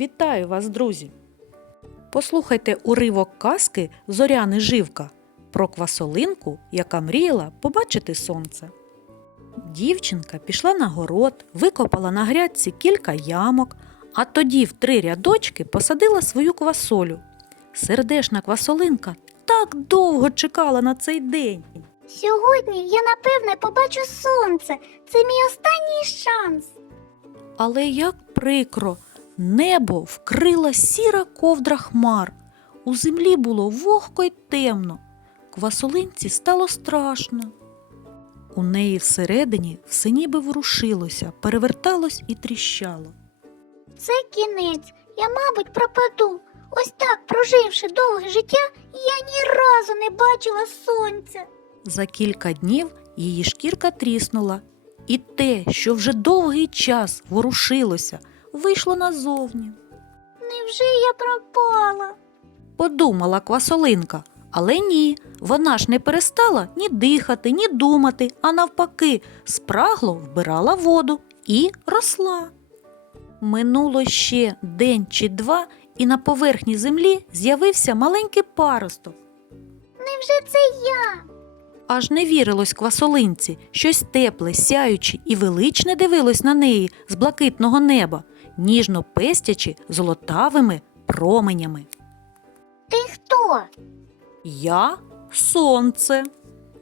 Вітаю вас, друзі! Послухайте уривок казки Зоряни Живка про квасолинку, яка мріяла побачити сонце. Дівчинка пішла на город, викопала на грядці кілька ямок, а тоді в три рядочки посадила свою квасолю. Сердешна квасолинка так довго чекала на цей день. Сьогодні я напевне побачу сонце. Це мій останній шанс. Але як прикро, небо вкрила сіра ковдра хмар. У землі було вогко й темно. Квасолинці стало страшно. У неї всередині все ніби ворушилося, переверталось і тріщало. Це кінець. Я, мабуть, пропаду. Ось так, проживши довге життя, я ні разу не бачила сонця. За кілька днів її шкірка тріснула, і те, що вже довгий час ворушилося, вийшло назовні. Невже я пропала? Подумала квасолинка, але ні, вона ж не перестала ні дихати, ні думати, а навпаки, спрагло вбирала воду і росла. Минуло ще день чи два, і на поверхні землі з'явився маленький паросток. Невже це я? Аж не вірилось квасолинці, щось тепле, сяюче і величне дивилось на неї з блакитного неба, ніжно пестячи золотавими променями. Ти хто? Я сонце.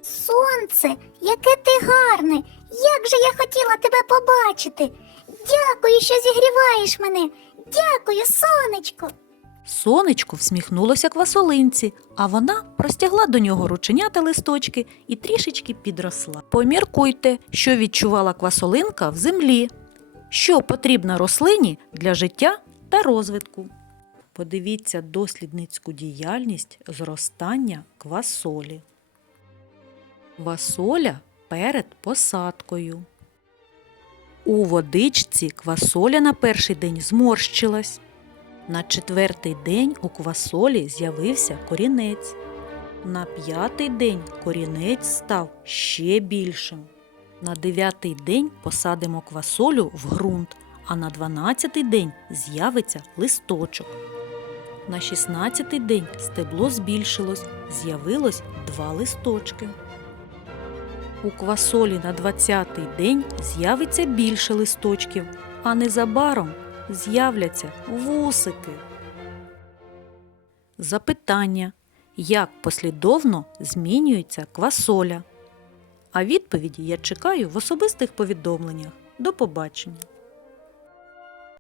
Сонце, яке ти гарне. Як же я хотіла тебе побачити. Дякую, що зігріваєш мене. Дякую, сонечко. Сонечко всміхнулося квасолинці, а вона простягла до нього рученята листочки і трішечки підросла. Поміркуйте, що відчувала квасолинка в землі, що потрібно рослині для життя та розвитку. Подивіться дослідницьку діяльність зростання квасолі. Квасоля перед посадкою. У водичці квасоля на перший день зморщилась. На четвертий день у квасолі з'явився корінець. На п'ятий день корінець став ще більшим. На дев'ятий день посадимо квасолю в ґрунт, а на дванадцятий день з'явиться листочок. На шістнадцятий день стебло збільшилось, з'явилось два листочки. У квасолі на двадцятий день з'явиться більше листочків, а незабаром з'являться вусики. Запитання. Як послідовно змінюється квасоля? А відповіді я чекаю в особистих повідомленнях. До побачення!